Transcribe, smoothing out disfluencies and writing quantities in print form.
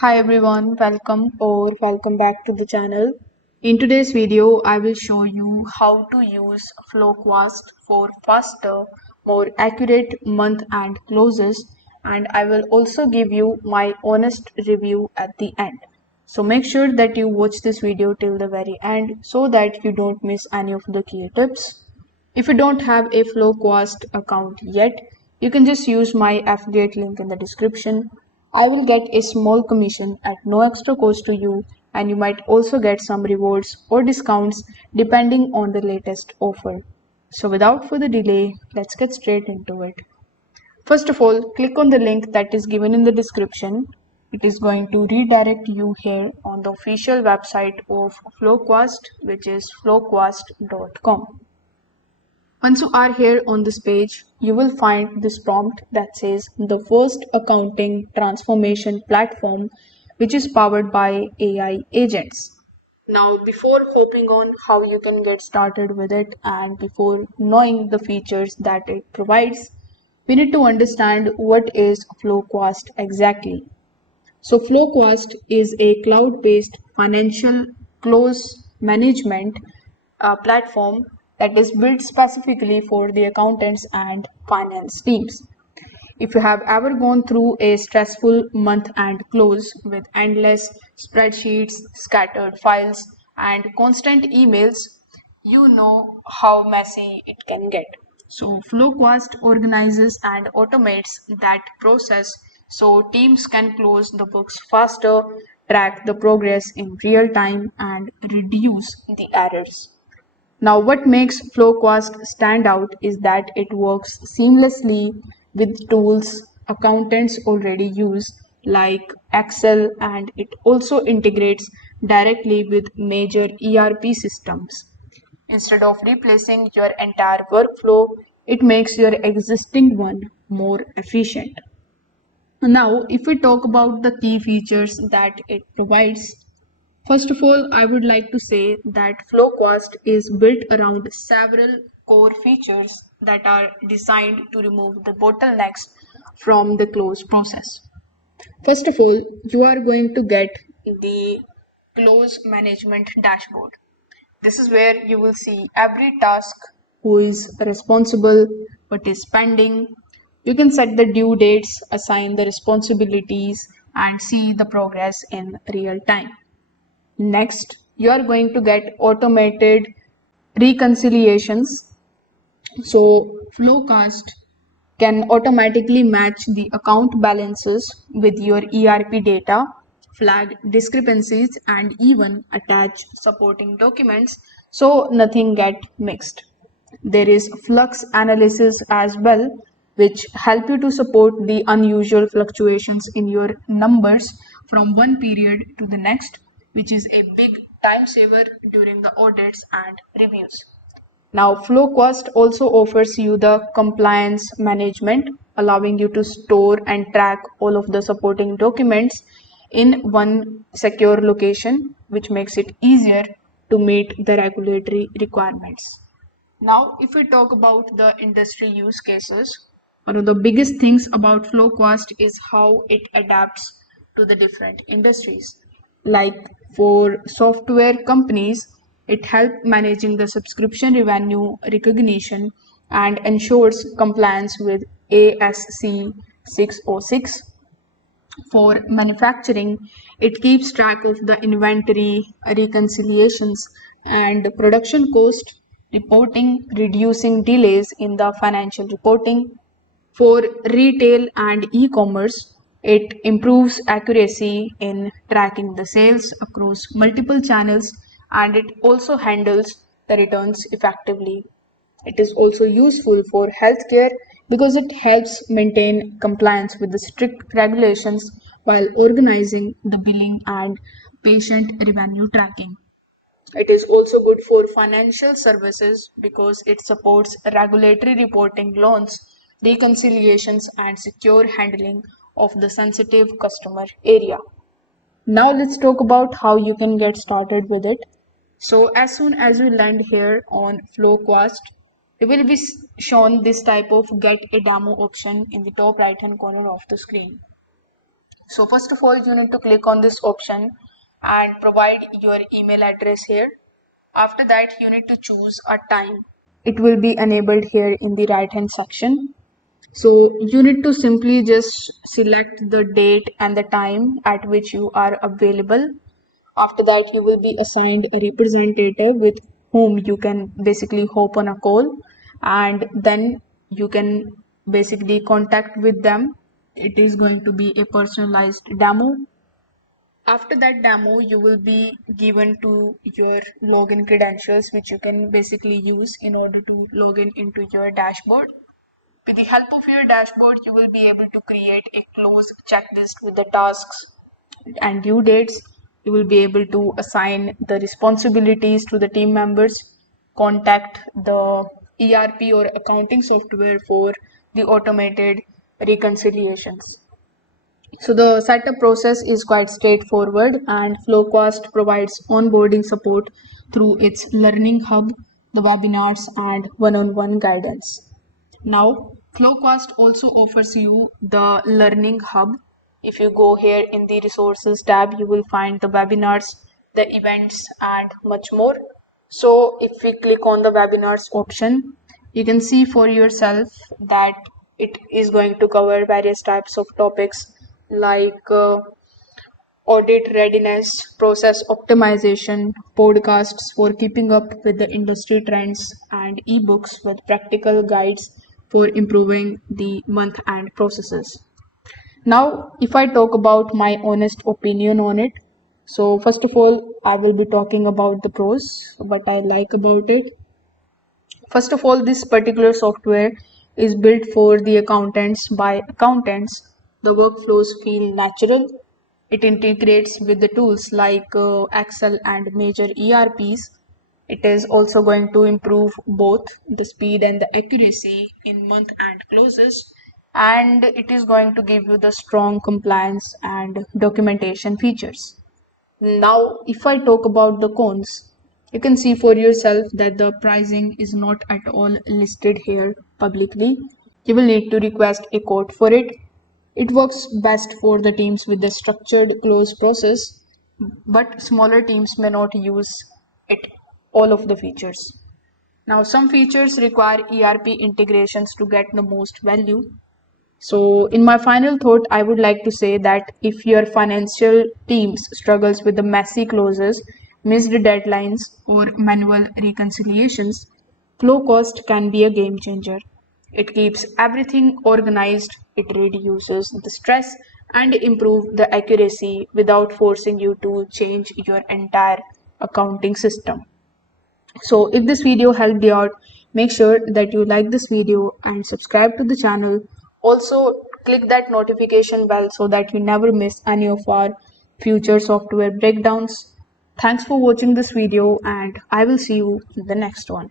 Hi everyone, welcome back to the channel. In today's video, I will show you how to use Floqast for faster, more accurate month and closes, and I will also give you my honest review at the end. So make sure that you watch this video till the very end so that you don't miss any of the key tips. If you don't have a Flowquast account yet, you can just use my affiliate link in the description. I will get a small commission at no extra cost to you, and you might also get some rewards or discounts depending on the latest offer. So without further delay, let's get straight into it. First of all, click on the link that is given in the description. It is going to redirect you here on the official website of Flowquast, which is flowquast.com. Once you are here on this page, you will find this prompt that says the first accounting transformation platform, which is powered by AI agents. Now, before hopping on how you can get started with it and before knowing the features that it provides, we need to understand what is Flowquast exactly. So Flowquast is a cloud-based financial close management platform that is built specifically for the accountants and finance teams. If you have ever gone through a stressful month and close with endless spreadsheets, scattered files, and constant emails, you know how messy it can get. So, Flowquast organizes and automates that process so teams can close the books faster, track the progress in real time, and reduce the errors. Now, what makes Flowquast stand out is that it works seamlessly with tools accountants already use, like Excel, and it also integrates directly with major ERP systems. Instead of replacing your entire workflow, it makes your existing one more efficient. Now, if we talk about the key features that it provides, first of all, I would like to say that Flowquast is built around several core features that are designed to remove the bottlenecks from the close process. First of all, you are going to get the close management dashboard. This is where you will see every task, who is responsible, what is pending. You can set the due dates, assign the responsibilities, and see the progress in real time. Next, you are going to get automated reconciliations. So, Flowcast can automatically match the account balances with your ERP data, flag discrepancies, and even attach supporting documents so nothing get mixed. There is flux analysis as well, which help you to support the unusual fluctuations in your numbers from one period to the next, which is a big time saver during the audits and reviews. Now, Flowquast also offers you the compliance management, allowing you to store and track all of the supporting documents in one secure location, which makes it easier to meet the regulatory requirements. Now, if we talk about the industry use cases, one of the biggest things about Flowquast is how it adapts to the different industries. Like for software companies, it helps managing the subscription revenue recognition and ensures compliance with ASC 606. For manufacturing, it keeps track of the inventory reconciliations and production cost reporting, reducing delays in the financial reporting. For retail and e-commerce, it improves accuracy in tracking the sales across multiple channels, and it also handles the returns effectively. It is also useful for healthcare because it helps maintain compliance with the strict regulations while organizing the billing and patient revenue tracking. It is also good for financial services because it supports regulatory reporting, loans, reconciliations, and secure handling of the sensitive customer area. Now let's talk about how you can get started with it. So as soon as you land here on Flowquast, you will be shown this type of get a demo option in the top right hand corner of the screen. So first of all, you need to click on this option and provide your email address here. After that, you need to choose a time. It will be enabled here in the right hand section. So you need to simply just select the date and the time at which you are available. After that, you will be assigned a representative with whom you can basically hop on a call, and then you can basically contact with them. It is going to be a personalized demo. After that demo, you will be given to your login credentials, which you can basically use in order to log in into your dashboard. With the help of your dashboard, you will be able to create a close checklist with the tasks and due dates. You will be able to assign the responsibilities to the team members, contact the ERP or accounting software for the automated reconciliations. So the setup process is quite straightforward, and Floqast provides onboarding support through its learning hub, the webinars, and one-on-one guidance. Now, Floqast also offers you the Learning Hub. If you go here in the Resources tab, you will find the webinars, the events, and much more. So, if we click on the webinars option, you can see for yourself that it is going to cover various types of topics like audit readiness, process optimization, podcasts for keeping up with the industry trends, and ebooks with practical guides for improving the month end processes. Now, if I talk about my honest opinion on it, so first of all, I will be talking about the pros, what I like about it. First of all, this particular software is built for the accountants by accountants. The workflows feel natural. It integrates with the tools like Excel and major ERPs. It is also going to improve both the speed and the accuracy in month end closes. And it is going to give you the strong compliance and documentation features. Now, if I talk about the cons, you can see for yourself that the pricing is not at all listed here publicly. You will need to request a quote for it. It works best for the teams with the structured close process, but smaller teams may not use it all of the features. Now, some features require ERP integrations to get the most value. So, in my final thought, I would like to say that if your financial teams struggles with the messy closes, missed deadlines, or manual reconciliations, Flowcost can be a game changer. It keeps everything organized, it reduces the stress, and improve the accuracy without forcing you to change your entire accounting system. So if this video helped you out, make sure that you like this video and subscribe to the channel. Also click that notification bell so that you never miss any of our future software breakdowns. Thanks for watching this video, and I will see you in the next one.